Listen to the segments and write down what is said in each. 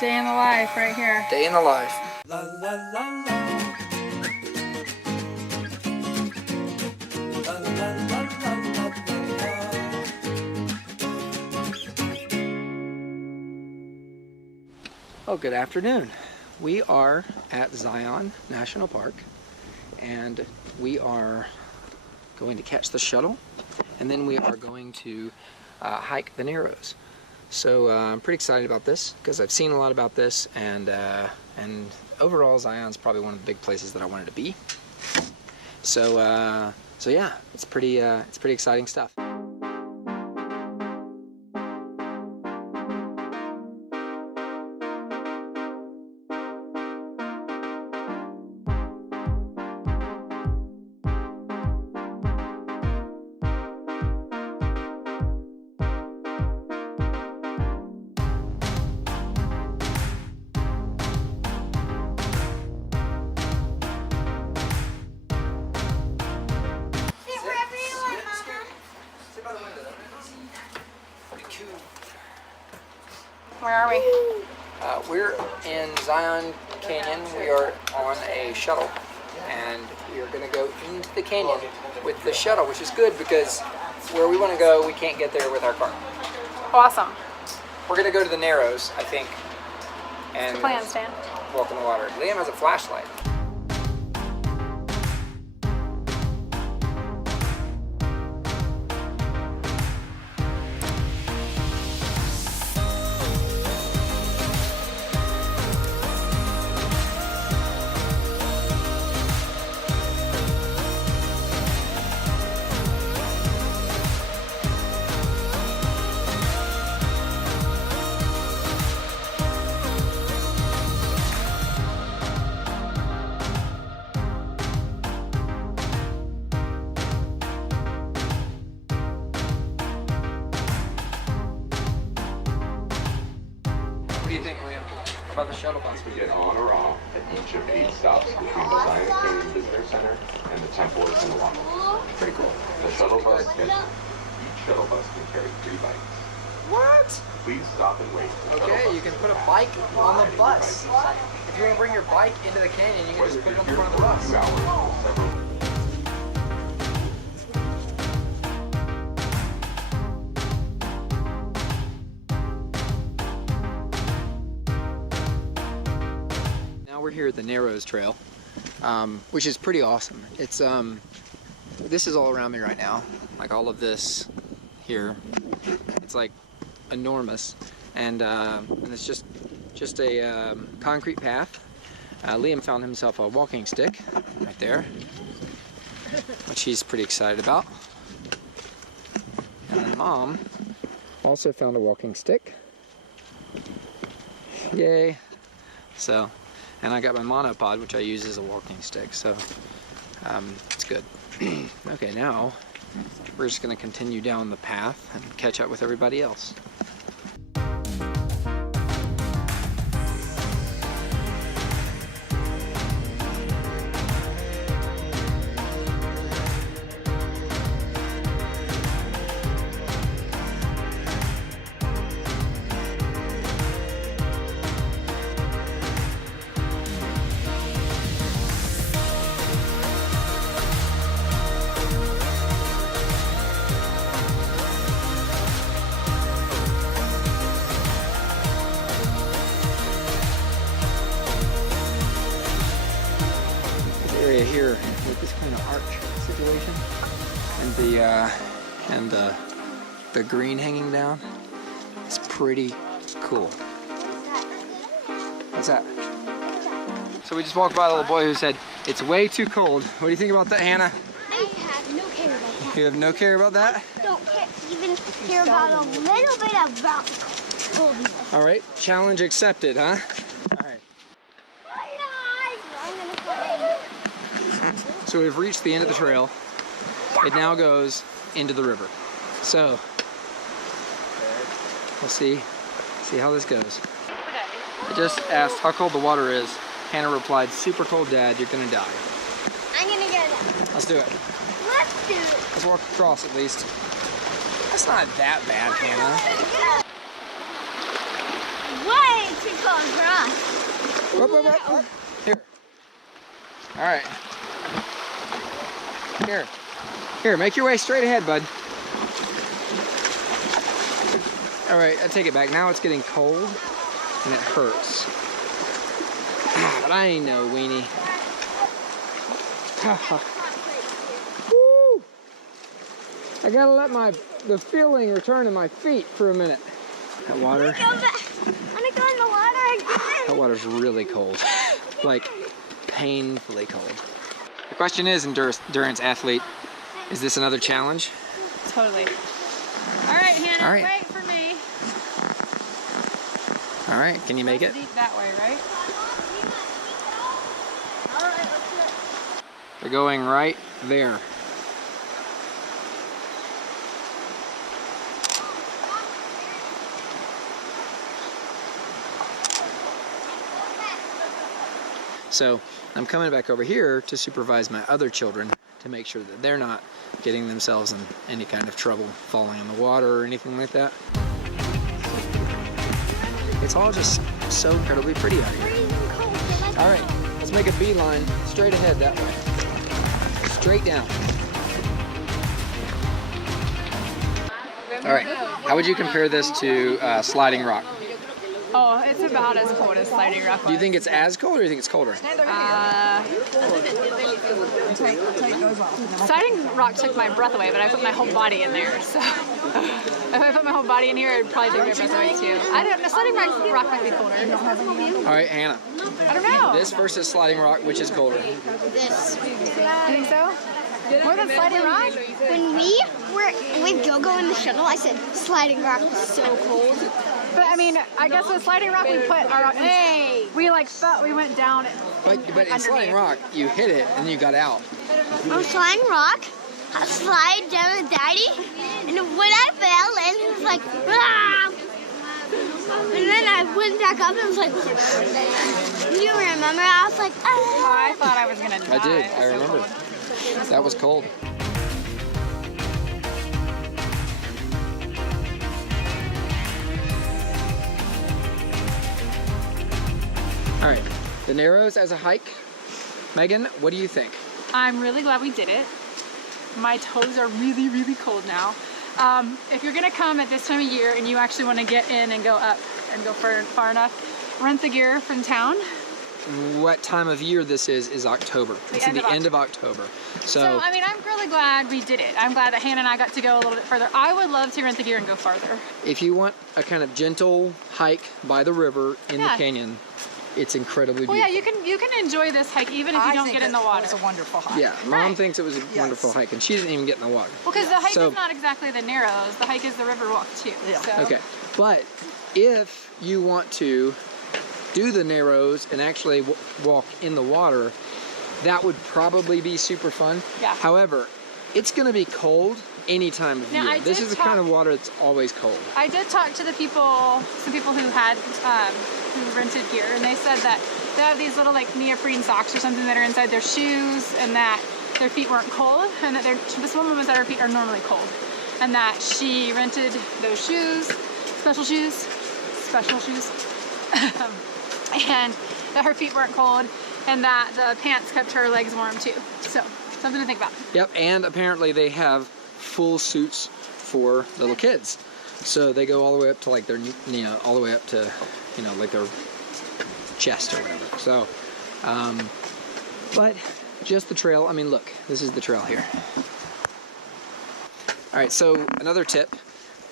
Day in the life right here. Day in the life. La la la la. La la la la la la. Oh, good afternoon. We are at Zion National Park and we are going to catch the shuttle and then we are going to hike the Narrows. So I'm pretty excited about this because I've seen a lot about this, and overall Zion's probably one of the big places that I wanted to be. So yeah, it's pretty exciting stuff. Where are we? We're in Zion Canyon. We are on a shuttle and we are going to go into the canyon with the shuttle, which is good because where we want to go, we can't get there with our car. Awesome. We're going to go to the Narrows, I think, and Plan, Stan. walk in the water. Liam has a flashlight. What do you think, Liam, about the shuttle bus? We get on or off at each of 8 stops between the Zion Canyon Visitor Center and the Temple of Norah. Pretty cool. Each shuttle bus can carry 3 bikes. What? Please stop and wait. Okay, you can put a bike on the bus. If you want to bring your bike into the canyon, you can just put it on the front of the bus. 2 hours, several We're here at the Narrows Trail, which is pretty awesome. It's this is all around me right now, like all of this here. It's like enormous, and it's just a concrete path. Liam found himself a walking stick right there, which he's pretty excited about. And then Mom also found a walking stick. Yay! So. And I got my monopod, which I use as a walking stick, so it's good. Okay, now we're just going to continue down the path and catch up with everybody else. Here with this kind of arch situation and the green hanging down. It's pretty cool. What's that? So we just walked by the little boy who said it's way too cold. What do you think about that, Hannah? I have no care about that. You have no care about that? Don't even care about a little bit about coldness. All right, challenge accepted, huh? All right. So we've reached the end of the trail. It now goes into the river. So we'll see how this goes. I just asked how cold the water is. Hannah replied, super cold, Dad, you're gonna die. I'm gonna get it. Let's do it. Let's do it. Let's walk across at least. That's not that bad, Hannah. Way too cold. Whoop. Here. All right. Here, make your way straight ahead, bud. All right, I take it back. Now it's getting cold and it hurts. But I ain't no weenie. Woo! I gotta let the feeling return to my feet for a minute. That water. I want to go in the water again. That water's really cold. Like painfully cold. The question is, endurance athlete, is this another challenge? Totally. All right, Hannah, All right. wait for me. All right, can you make it? Deep that way, right? They're going right there. So I'm coming back over here to supervise my other children to make sure that they're not getting themselves in any kind of trouble falling in the water or anything like that. It's all just so incredibly pretty out here. All right, let's make a beeline straight ahead that way. Straight down. All right, how would you compare this to sliding rock? Oh, it's about as cold as sliding rock was. Do you think it's as cold or do you think it's colder? Sliding rock took my breath away, but I put my whole body in there. So if I put my whole body in here, it'd probably take my breath away too. I don't know. Sliding rock might be colder. All right, Hannah. I don't know. This versus sliding rock, which is colder? This. You think so? More than sliding rock? When we were with Go-Go in the shuttle, I said sliding rock was so cold. But I mean, I guess with sliding rock we put our we like felt we went down. But in sliding rock, you hit it and you got out. On sliding rock, I slide down with Daddy, and when I fell, and it was like, ah! And then I went back up and I was like, do you remember? I was like, ah! Oh, I thought I was gonna die. I did. I remember. That was cold. All right, the Narrows as a hike. Megan, what do you think? I'm really glad we did it. My toes are really, really cold now. If you're gonna come at this time of year and you actually want to get in and go up and go far enough, rent the gear from town. What time of year this is October. It's in the end of October. So I mean, I'm really glad we did it. I'm glad that Hannah and I got to go a little bit further. I would love to rent the gear and go farther. If you want a kind of gentle hike by the river in the canyon, it's incredibly beautiful. Well, yeah, you can enjoy this hike even if you don't get in the water. It's a wonderful hike. Yeah, Mom thinks it was a wonderful hike, and she didn't even get in the water. Well, because the hike is not exactly the Narrows. The hike is the river walk too. Yeah. So. Okay, but if you want to do the Narrows and actually walk in the water, that would probably be super fun. Yeah. However, it's going to be cold any time of year. This is the kind of water that's always cold. I did talk to some people who had who rented gear, and they said that they have these little like neoprene socks or something that are inside their shoes, and that their feet weren't cold, and that this one woman said her feet are normally cold, and that she rented those shoes, special shoes, and that her feet weren't cold, and that the pants kept her legs warm too. So something to think about. Yep, and apparently they have full suits for little kids. So they go all the way up to like their, all the way up to, like their chest or whatever. So, but just the trail. I mean, look, this is the trail here. All right, so another tip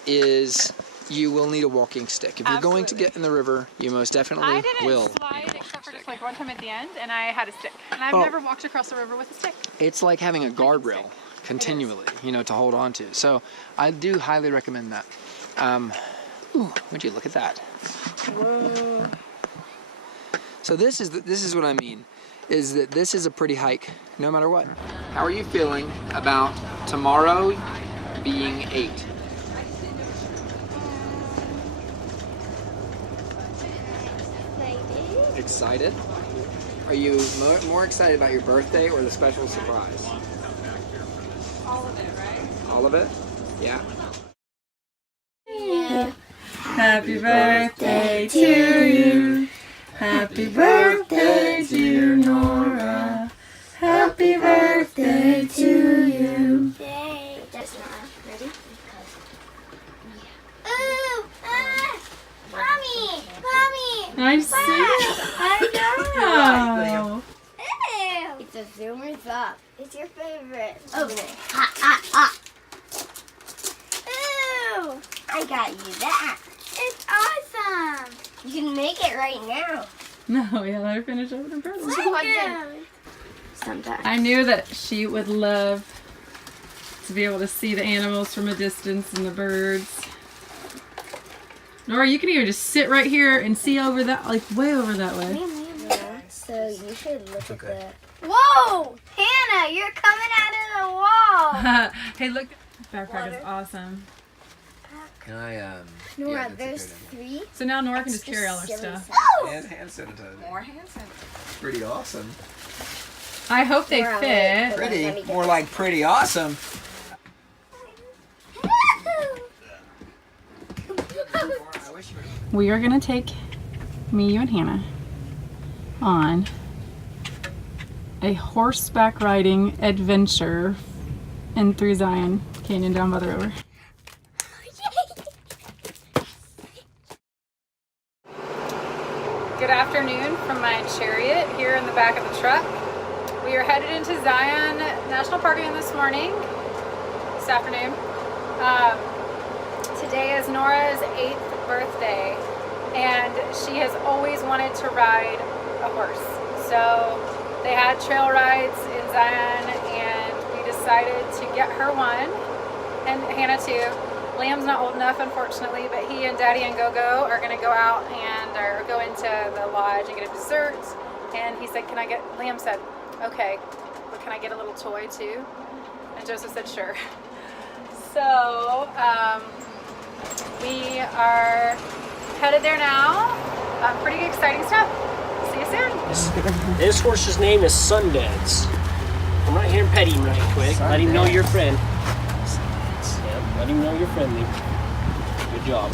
is you will need a walking stick. If you're going to get in the river, you most definitely will. I didn't slide except for just like one time at the end, and I had a stick. And I've never walked across the river with a stick. It's like having a guardrail continually, to hold on to. So I do highly recommend that. Ooh, would you look at that? Whoa. So this is what I mean, is that this is a pretty hike no matter what. How are you feeling about tomorrow being 8? Excited? Are you more excited about your birthday or the special surprise? All of it, right? All of it? Yeah. Happy birthday to you. Happy birthday I see. I know. Ew. It's a zoomer's up. It's your favorite. Open it. Ha, ha, ha. Ew. I got you that. It's awesome. You can make it right now. No, yeah, let her finish opening presents. Sometimes. I knew that she would love to be able to see the animals from a distance and the birds. Norah, you can even just sit right here and see over that, like way over that way. Yeah, so you should look at the... Whoa! Hannah, you're coming out of the wall! Hey, look. Backpack is awesome. Can I, Norah, there's 3. So now Norah can just carry all our stuff. and hand sanitizer. More hand sanitizer. Pretty awesome. I hope they Norah, fit. let me Pretty, get more this. like pretty awesome. We are going to take me, you, and Hannah on a horseback riding adventure in through Zion Canyon down by the river. Good afternoon from my chariot here in the back of the truck. We are headed into Zion National Park again this afternoon. Today is Norah's 8th birthday, and she has always wanted to ride a horse. So they had trail rides in Zion, and we decided to get her one, and Hannah too. Liam's not old enough, unfortunately, but he and Daddy and Go-Go are going to go out and go into the lodge and get a dessert. And he said, Liam said, okay, but can I get a little toy too? And Joseph said, sure. So we are headed there now. Pretty exciting stuff. See you soon. This horse's name is Sundance. Come right here and pet him right quick. Let him know you're a friend. Yeah, let him know you're friendly. Good job.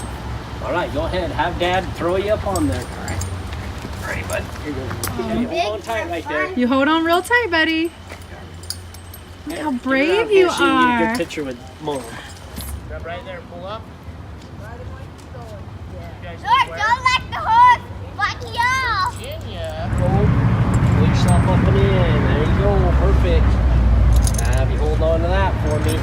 All right, go ahead. Have Dad throw you up on there. All right. Ready, bud? Here you go. Okay, hold on tight right there. You hold on real tight, buddy. Look how brave you Get a are. good picture with Mom. Grab right there, pull up. Don't let the horse fuck you off. Pull yourself up and in. There you go. Perfect. Have you hold on to that for me.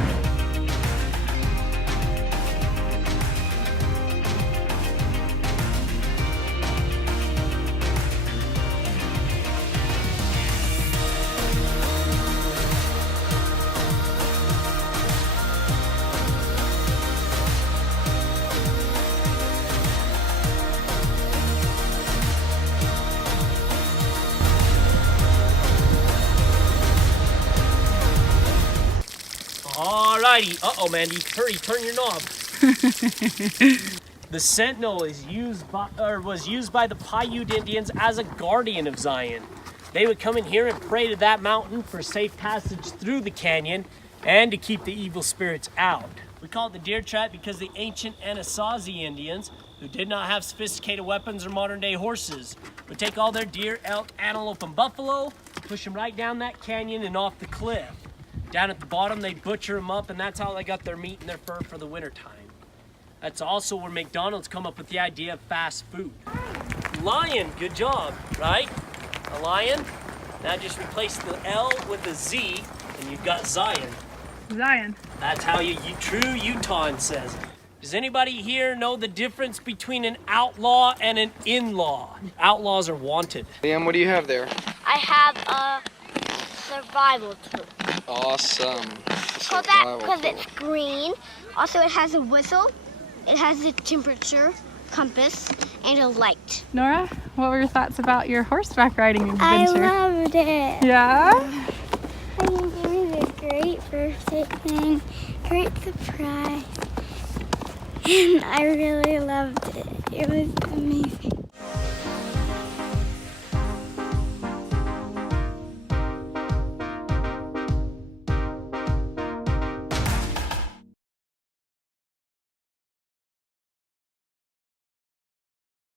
Alrighty. Uh-oh, Mandy. Hurry, turn your knob. The Sentinel was used by the Paiute Indians as a guardian of Zion. They would come in here and pray to that mountain for safe passage through the canyon and to keep the evil spirits out. We call it the deer trap because the ancient Anasazi Indians, who did not have sophisticated weapons or modern day horses, would take all their deer, elk, antelope, and buffalo, push them right down that canyon and off the cliff. Down at the bottom, they'd butcher them up, and that's how they got their meat and their fur for the wintertime. That's also where McDonald's come up with the idea of fast food. Lion, good job, right? A lion. Now just replace the L with a Z, and you've got Zion. Zion. That's how true Utahn says it. Does anybody here know the difference between an outlaw and an in-law? Outlaws are wanted. Liam, what do you have there? I have a survival tool. Awesome. Called that because it's green. Also, it has a whistle. It has a temperature, compass, and a light. Norah, what were your thoughts about your horseback riding adventure? I loved it. Yeah? I think it was a great birthday thing, great surprise, and I really loved it. It was amazing.